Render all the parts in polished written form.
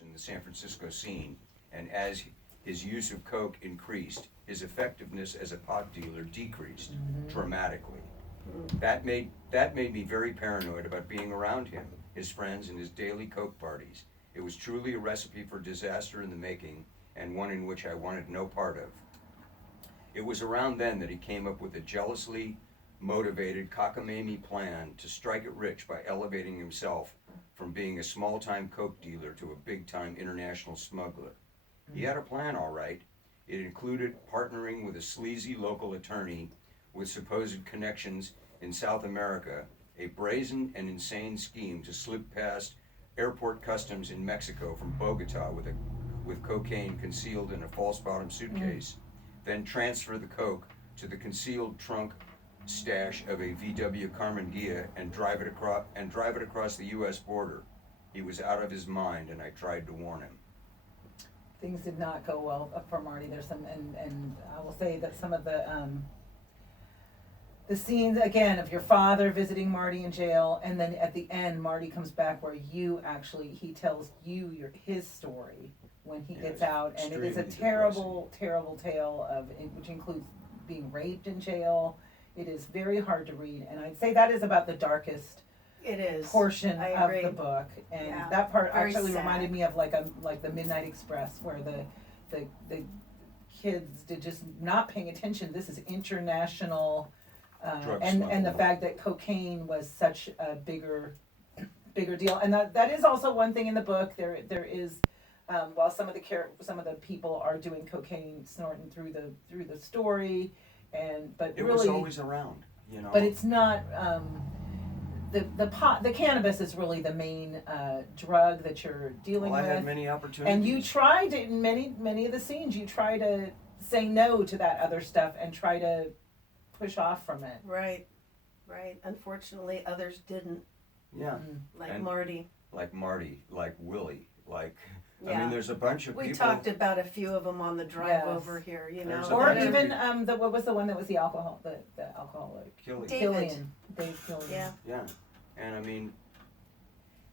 in the San Francisco scene, and as his use of coke increased, his effectiveness as a pot dealer decreased dramatically. That made me very paranoid about being around him, his friends, and his daily coke parties. It was truly a recipe for disaster in the making, and one in which I wanted no part of. It was around then that he came up with a jealously motivated cockamamie plan to strike it rich by elevating himself from being a small-time coke dealer to a big-time international smuggler. He had a plan, all right. It included partnering with a sleazy local attorney with supposed connections in South America, a brazen and insane scheme to slip past airport customs in Mexico from Bogota with cocaine concealed in a false bottom suitcase, then transfer the coke to the concealed trunk stash of a VW Carmenguia and drive it across the US border. He was out of his mind, and I tried to warn him. Things did not go well for Marty. There's some, and I will say that some of the scenes again of your father visiting Marty in jail, and then at the end Marty comes back where he tells you his story when he gets out, and it is a terrible tale of which includes being raped in jail. It is very hard to read, and I'd say that is about the darkest portion of the book, and that part actually reminded me of like the Midnight Express, where the kids did just not paying attention. This is international, and the fact that cocaine was such a bigger deal, and that is also one thing in the book. There is, while some of the people are doing cocaine, snorting through the story, but it really, was always around, But it's not. The cannabis is really the main drug that you're dealing with. I had many opportunities. And you tried to, in many of the scenes, you try to say no to that other stuff and try to push off from it. Right. Unfortunately, others didn't. Yeah. Like Marty. Like Willie, I mean, there's a bunch of people. We talked about a few of them on the drive over here, Or even what was the one that was the alcoholic? Dave Killian. Yeah, and I mean,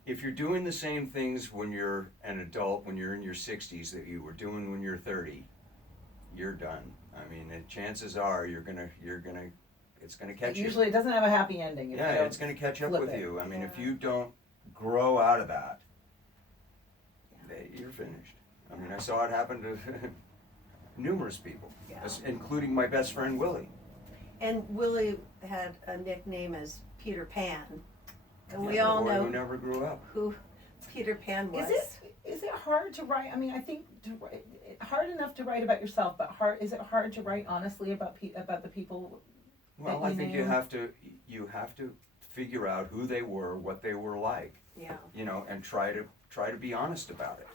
if you're doing the same things when you're an adult, when you're in your 60s that you were doing when you're 30, you're done. I mean, chances are it's gonna catch you. Usually, it doesn't have a happy ending. It's gonna catch up with you. I mean, if you don't grow out of that, you're finished. I mean, I saw it happen to numerous people, including my best friend Willie. And Willie had a nickname as Peter Pan, and we the all boy know who never grew up. who Peter Pan was. Is it hard to write? I mean, I think hard enough to write about yourself, but is it hard to write honestly about the people? Well, I think you have to figure out who they were, what they were like. Yeah. And try to be honest about it.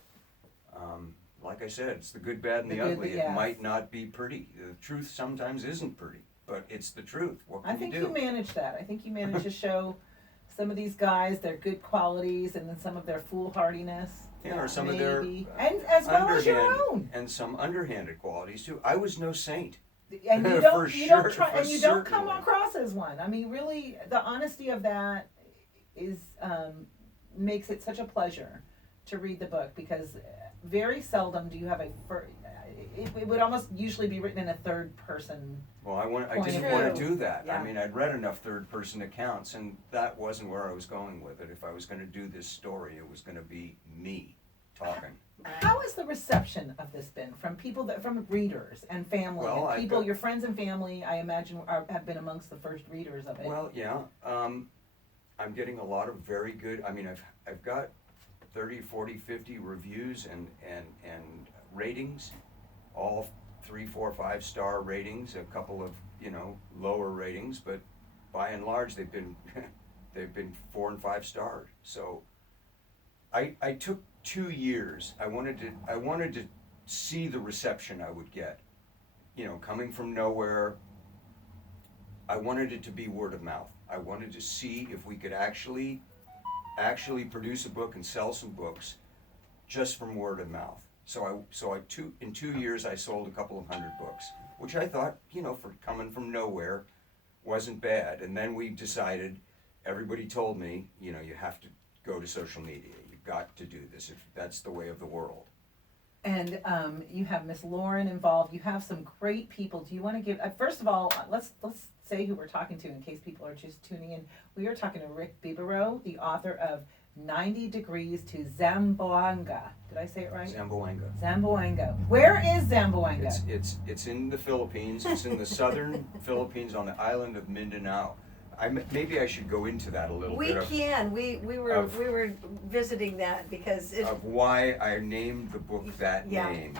Like I said, it's the good, bad, and the ugly. It might not be pretty. The truth sometimes isn't pretty, but it's the truth. What can you do? I think you managed that. I think you managed to show some of these guys their good qualities and then some of their foolhardiness. Or some of their and as well as your own. And some underhanded qualities too. I was no saint. And you don't come across as one. I mean, really, the honesty of that is makes it such a pleasure to read the book, because very seldom do you have it would almost usually be written in a third person. Well, I didn't want to do that. Yeah. I mean, I'd read enough third person accounts, and that wasn't where I was going with it. If I was going to do this story, it was going to be me talking. How has the reception of this been from from readers and family? Well, and your friends and family, I imagine, have been amongst the first readers of it. Well, yeah. I'm getting a lot of very good, I mean, I've got 30, 40, 50 reviews and ratings, all 3, 4, 5-star ratings, a couple of, lower ratings, but by and large they've been 4 and 5 stars. So I took 2 years. I wanted to see the reception I would get. Coming from nowhere, I wanted it to be word of mouth. I wanted to see if we could actually produce a book and sell some books just from word of mouth. In 2 years I sold a couple of hundred books, which I thought, for coming from nowhere, wasn't bad. And then we decided, everybody told me, you have to go to social media. You got to do this. If that's the way of the world. And you have Miss Lauren involved. You have some great people. Do you want to give? First of all, let's say who we're talking to in case people are just tuning in. We are talking to Rick Bibbero, the author of 90 Degrees to Zamboanga. Did I say it right? Zamboanga. Zamboanga. Where is Zamboanga? It's in the Philippines. It's in the southern Philippines on the island of Mindanao. Maybe I should go into that a little We bit. can. We were visiting that because Of why I named the book that Yeah. name.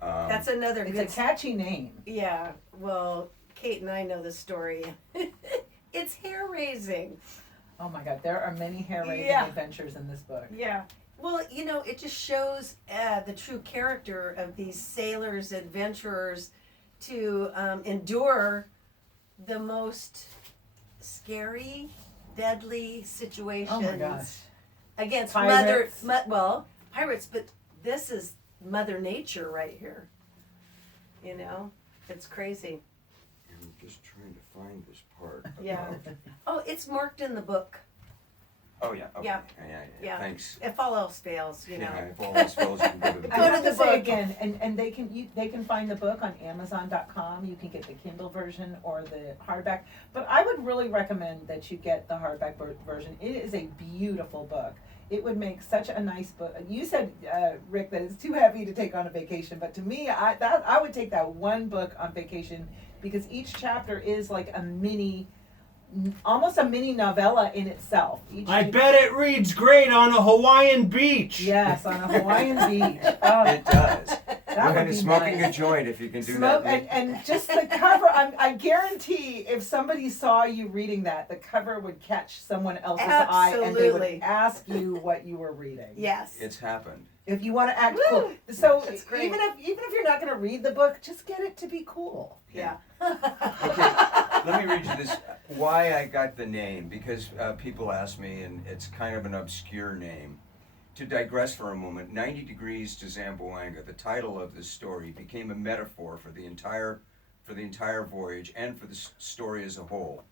that's another It's good. a catchy name. Yeah. Well, Kate and I know the story. It's hair raising. Oh my God, there are many hair-raising Yeah. adventures in this book. Yeah. Well, it just shows the true character of these sailors, adventurers, to endure the most scary, deadly situations Oh my gosh. against Pirates. pirates. But this is Mother Nature right here. It's crazy. I'm just trying to find this part. Yeah. about- Oh, it's marked in the book. Oh yeah. Okay. Yeah. Yeah. Thanks. If all else fails, Yeah, if all else fails, you can go to the I Go book. to have the to say book. again, and they can find the book on Amazon.com. You can get the Kindle version or the hardback. But I would really recommend that you get the hardback version. It is a beautiful book. It would make such a nice book. You said, Rick, that it's too heavy to take on a vacation, but to me, I would take that one book on vacation because each chapter is like almost a mini novella in itself. I bet it reads great on a Hawaiian beach. Yes, on a Hawaiian beach. Oh, It does. that would And be smoking nice. a joint if you can do Smoke that. and just the cover. I guarantee if somebody saw you reading that, the cover would catch someone else's eye and they would Absolutely. ask you what you were reading. Yes. It's happened. If you want to act Woo! cool. So That's great. even if you're not going to read the book, just get it to be cool. Yeah. Okay, let me read you this. Why I got the name, because people ask me, and it's kind of an obscure name. To digress for a moment, 90 Degrees to Zamboanga, the title of this story, became a metaphor for the entire voyage and for the story as a whole.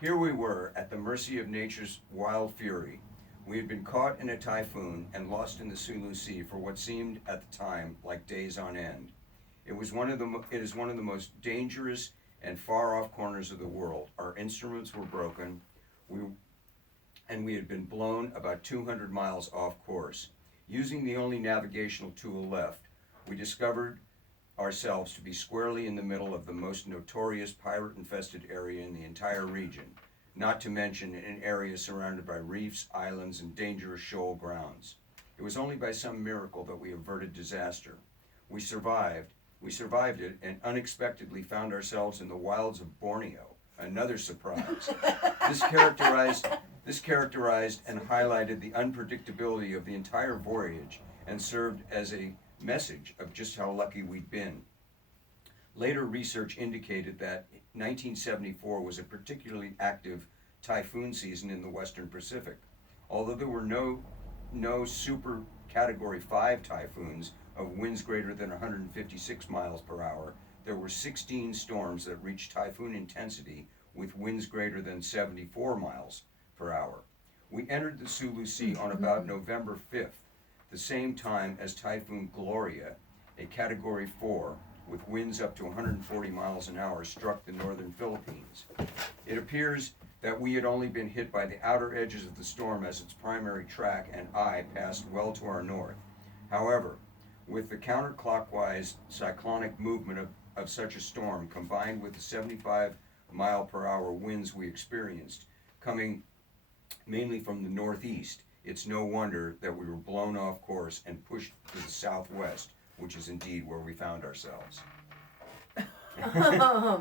Here we were, at the mercy of nature's wild fury. We had been caught in a typhoon and lost in the Sulu Sea for what seemed at the time like days on end. It is one of the most dangerous and far-off corners of the world. Our instruments were broken, and we had been blown about 200 miles off course. Using the only navigational tool left, we discovered ourselves to be squarely in the middle of the most notorious pirate-infested area in the entire region, not to mention an area surrounded by reefs, islands, and dangerous shoal grounds. It was only by some miracle that we averted disaster. We survived it and unexpectedly found ourselves in the wilds of Borneo, another surprise. This characterized and highlighted the unpredictability of the entire voyage and served as a message of just how lucky we'd been. Later research indicated that 1974 was a particularly active typhoon season in the Western Pacific. Although there were no super Category 5 typhoons of winds greater than 156 miles per hour, there were 16 storms that reached typhoon intensity with winds greater than 74 miles per hour. We entered the Sulu Sea on about November 5th, the same time as Typhoon Gloria, a Category 4 with winds up to 140 miles an hour, struck the northern Philippines. It appears that we had only been hit by the outer edges of the storm as its primary track and eye passed well to our north. However, with the counterclockwise cyclonic movement of such a storm combined with the 75 mile per hour winds we experienced, coming mainly from the northeast, it's no wonder that we were blown off course and pushed to the southwest, which is indeed where we found ourselves.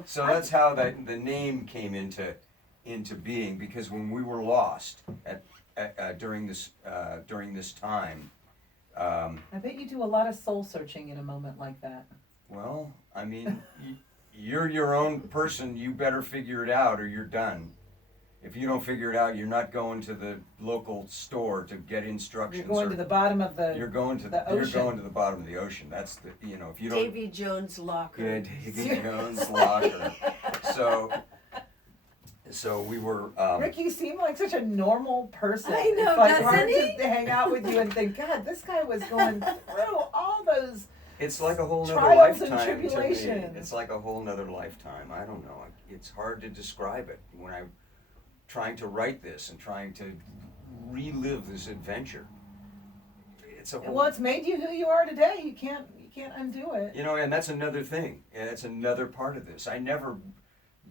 So that's how the name came into being, because when we were lost during this time, I bet you do a lot of soul searching in a moment like that. well, I mean, you're your own person. You better figure it out, or you're done. If you don't figure it out, you're not going to the local store to get instructions. You're going to the bottom of the. You're going to the bottom of the ocean. That's the if you don't. Davy Jones' locker. Good, Davy Jones' locker. So we were. Rick, you seem like such a normal person. I know, it's like doesn't hard he? to hang out with you and think, God, this guy was going through all those. It's like a whole nother Trials and lifetime to me. tribulations. It's like a whole nother lifetime. I don't know. It's hard to describe it when I'm trying to write this and trying to relive this adventure. It's a whole, Well, it's made you who you are today. You can't undo it. you know, and that's another thing. And that's another part of this. I never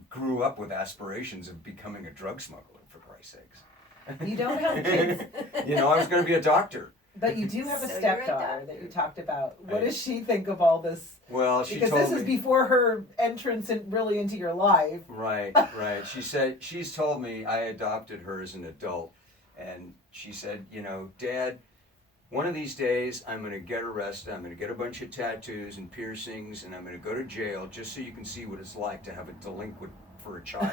grew up with aspirations of becoming a drug smuggler, for Christ's sakes. You don't have kids, You know, I was going to be a doctor. but you do have a So you're a stepdaughter doctor. that you talked about. What I- does she think of all this? Well, she Because told this me. is before her entrance really into your life. Right, right. She's told me I adopted her as an adult, and she said, you know, Dad, one of these days I'm going to get arrested, I'm going to get a bunch of tattoos and piercings, and I'm going to go to jail just so you can see what it's like to have a delinquent for a child.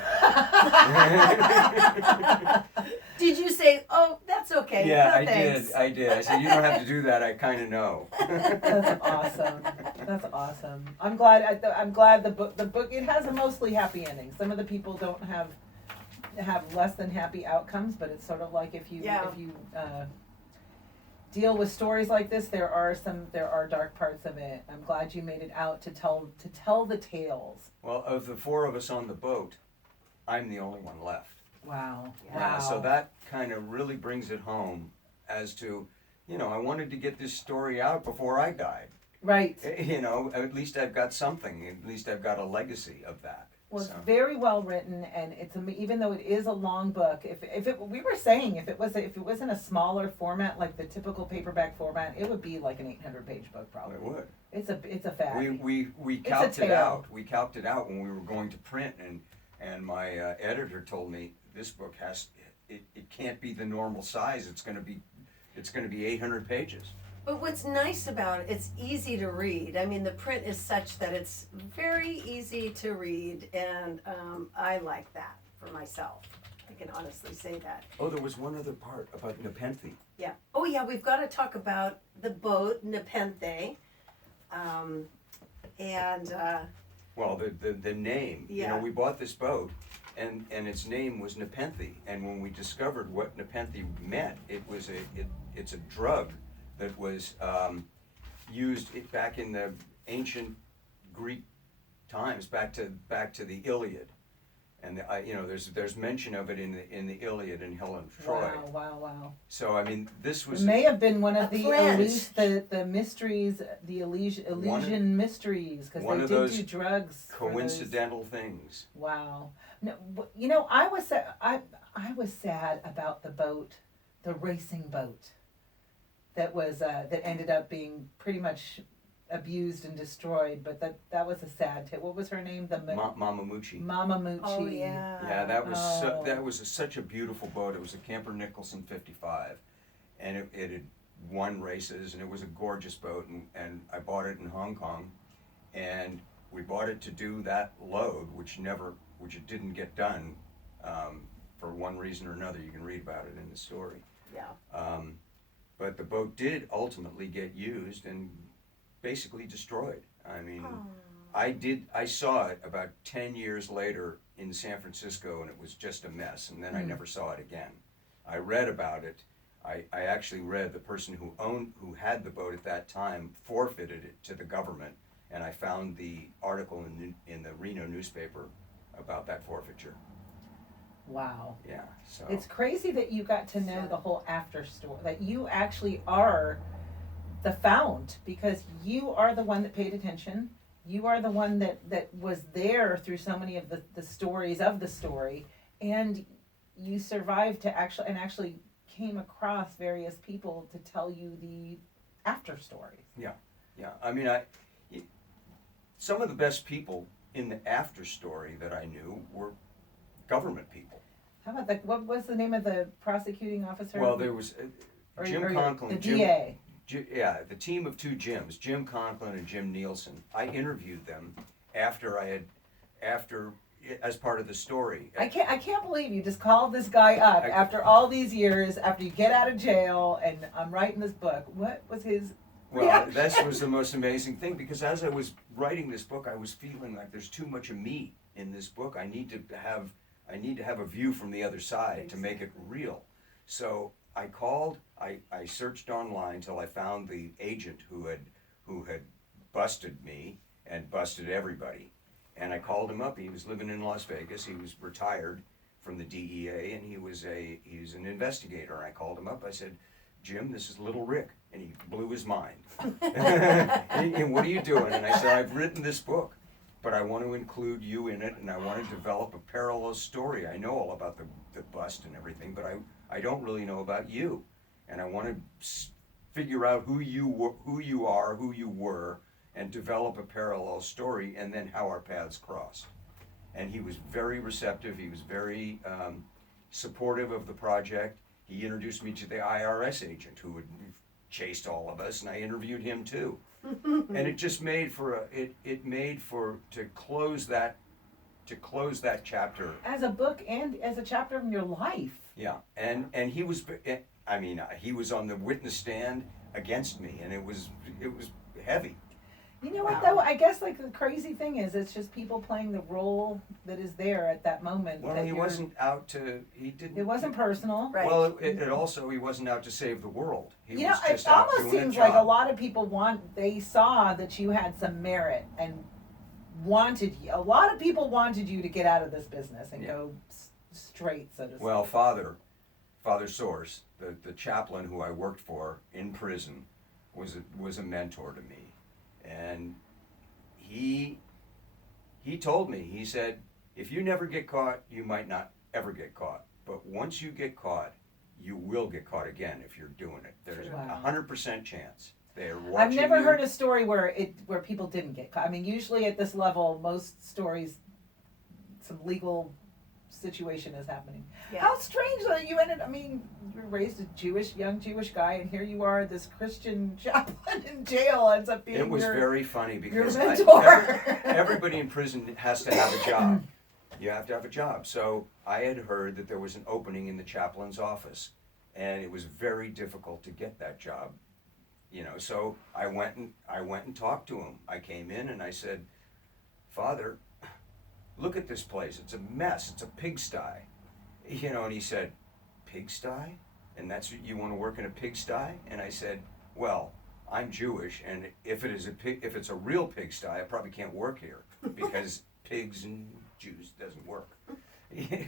Did you say, oh, that's okay? Yeah, no, I thanks. did. I did. I said, you don't have to do that. I kind of know. That's awesome. That's awesome. I'm glad. I'm glad the book. It has a mostly happy ending. Some of the people don't have less than happy outcomes, but it's sort of like if you Yeah. deal with stories like this, there are dark parts of it. I'm glad you made it out to tell the tales. Well, of the four of us on the boat, I'm the only one left. Wow. Yeah, Wow. So that kind of really brings it home as to, you know, I wanted to get this story out before I died. Right. You know, at least I've got something. At least I've got a legacy of that. Well, it's So, very well written, and even though it is a long book, if we were saying if it was in a smaller format like the typical paperback format, it would be like an 800-page book probably. it would. It's a fatty. We It's a calced it tale. out. We calced it out when we were going to print, and my editor told me this book it can't be the normal size. It's going to be 800 pages. But what's nice about it, it's easy to read. I mean, the print is such that it's very easy to read, and I like that for myself. I can honestly say that. Oh, there was one other part about Nepenthe. Yeah. Oh, yeah, we've got to talk about the boat, Nepenthe. Well, the name. You Yeah. know, we bought this boat, and its name was Nepenthe. And when we discovered what Nepenthe meant, it's a drug that was used back in the ancient Greek times, back to the Iliad, and you know, there's mention of it in the Iliad and Helen of Troy. Wow. So I mean, this It was may have been one of the Friends. the mysteries, the Elysian mysteries, because one they of did those do drugs. for those- coincidental things. Wow. No, you know, I was sad about the boat, the racing boat, that was that ended up being pretty much abused and destroyed. But that was a sad tale. What was her name? Mama Mucci. Mama Mucci. Oh, yeah. Yeah, that was Oh. such a beautiful boat. It was a Camper Nicholson 55, and it had won races, and it was a gorgeous boat. And I bought it in Hong Kong, and we bought it to do that load, which it didn't get done for one reason or another. You can read about it in the story. Yeah. But the boat did ultimately get used and basically destroyed. I mean, I saw it about 10 years later in San Francisco, and it was just a mess, and then I never saw it again. I read about it. I actually read the person who had the boat at that time forfeited it to the government, and I found the article in the Reno newspaper about that forfeiture. Wow. Yeah, so It's crazy that you got to know the whole after story, that you actually are the fount, because you are the one that paid attention. You are the one that was there through so many of the stories of the story, and you survived to actually came across various people to tell you the after stories. Yeah. I mean, some of the best people in the after story that I knew were government people. How about what was the name of the prosecuting officer? Well, there was Jim Conklin. The Jim, DA. Yeah, the team of two Jims, Jim Conklin and Jim Nielsen. I interviewed them after as part of the story. I can't believe you just called this guy up after all these years, after you get out of jail, and I'm writing this book. What was his Well, reaction? that was the most amazing thing, because as I was writing this book, I was feeling like there's too much of me in this book. I need to have I need to have a view from the other side to make it real. So I called, I searched online till I found the agent who had busted me and busted everybody. And I called him up. He was living in Las Vegas. He was retired from the DEA, and he was an investigator. And I called him up. I said, Jim, this is Little Rick. And he blew his mind. And what are you doing? And I said, I've written this book, but I want to include you in it, and I want to develop a parallel story. I know all about the bust and everything, but I don't really know about you. And I want to figure out who you are, who you were, and develop a parallel story, and then how our paths crossed. And he was very receptive. He was very supportive of the project. He introduced me to the IRS agent who had chased all of us, and I interviewed him too. And it just made for to close that chapter. As a book and as a chapter in your life. Yeah, and he was, I mean, he was on the witness stand against me, and it was heavy. You know what though? I guess like the crazy thing is, it's just people playing the role that is there at that moment. Well, he wasn't out to. He didn't. It wasn't personal. Right. Well, it also he wasn't out to save the world. He You know, was it just out almost doing seems a like a job. lot of people they saw that you had some merit and wanted you. A lot of people wanted you to get out of this business and go straight, so to speak. Well, Father Source, the chaplain who I worked for in prison, was a mentor to me, and he told me, he said, if you never get caught, you might not ever get caught, but once you get caught, you will get caught again if you're doing it. There's Wow. 100% chance. They're watching I've never you. heard a story where people didn't get caught. I mean, usually at this level, most stories, some legal situation is happening. Yeah. How strange that you ended. I mean, you were raised a young Jewish guy, and here you are, this Christian chaplain in jail ends up being It was your very funny because your mentor. everybody in prison has to have a job. You have to have a job. So I had heard that there was an opening in the chaplain's office, and it was very difficult to get that job. You know, so I went and talked to him. I came in and I said, Father, look at this place. It's a mess. It's a pigsty. You know, and he said, pigsty? And that's what you want to work in a pigsty? And I said, well, I'm Jewish, and if it's a real pigsty, I probably can't work here because pigs and Jews doesn't work.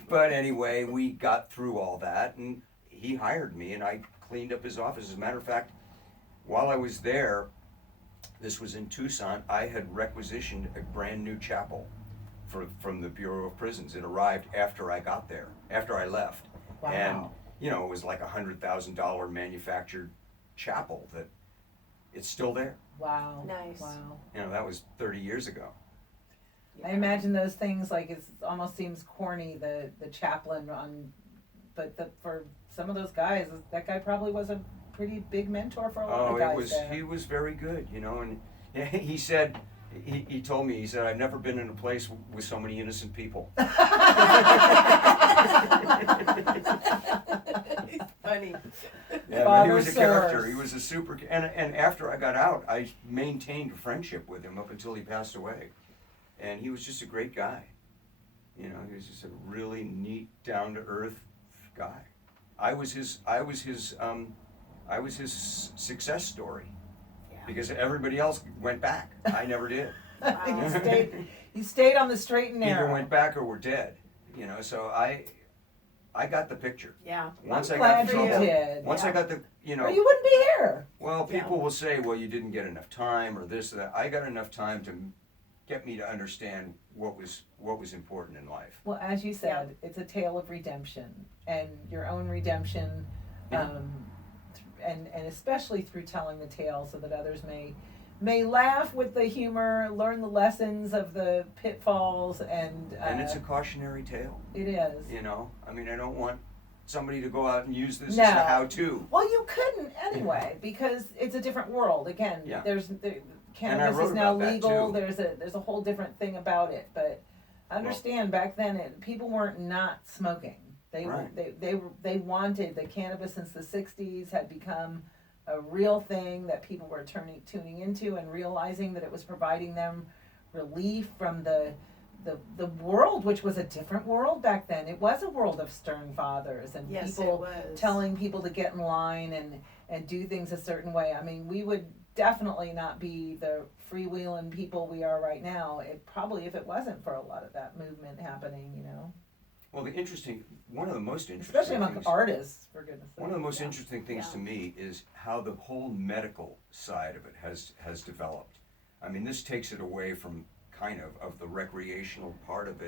But anyway, we got through all that, and he hired me, and I cleaned up his office. As a matter of fact, while I was there, this was in Tucson, I had requisitioned a brand new chapel from the Bureau of Prisons. It arrived after I got there, after I left. Wow. And, you know, it was like $100,000 manufactured chapel that it's still there. Wow. Nice. Wow. You know, that was 30 years ago. I imagine those things like it almost seems corny, the chaplain but for some of those guys, that guy probably was a pretty big mentor for a lot of guys there. He was very good, you know, and he said, he told me, he said, I've never been in a place with so many innocent people. He's funny. Yeah, but he was a character. He was a super, and after I got out, I maintained a friendship with him up until he passed away. And he was just a great guy. You know, he was just a really neat, down-to-earth guy. I was his success story. Yeah. Because everybody else went back. I never did. You stayed on the straight and narrow. Either went back or were dead. You know, so I got the picture. Yeah. Once I'm I got glad in you trouble, did. once Yeah. I got the, you know, Or you wouldn't be here. well, people will say, well, you didn't get enough time or this or that. I got enough time to get me to understand what was important in life. Well, as you said, it's a tale of redemption and your own redemption, and especially through telling the tale so that others may laugh with the humor, learn the lessons of the pitfalls, and it's a cautionary tale. it is. You know, I mean, I don't want somebody to go out and use this No. as a how-to. Well, you couldn't anyway because it's a different world. Again, Yeah. cannabis wrote is now about that, legal. too. There's a whole different thing about it. But understand, back then people weren't not smoking. They Right. they wanted the cannabis since the '60s had become a real thing that people were tuning into and realizing that it was providing them relief from the the world, which was a different world back then. It was a world of stern fathers and Yes, it people was. telling people to get in line and do things a certain way. I mean, we would definitely not be the freewheeling people we are right now. It probably, if it wasn't for a lot of that movement happening, you know, Well, one of the most interesting especially among things, artists, for goodness sake. one of the most Yeah. interesting things Yeah. to me is how the whole medical side of it has developed. I mean, this takes it away from kind of the recreational part of it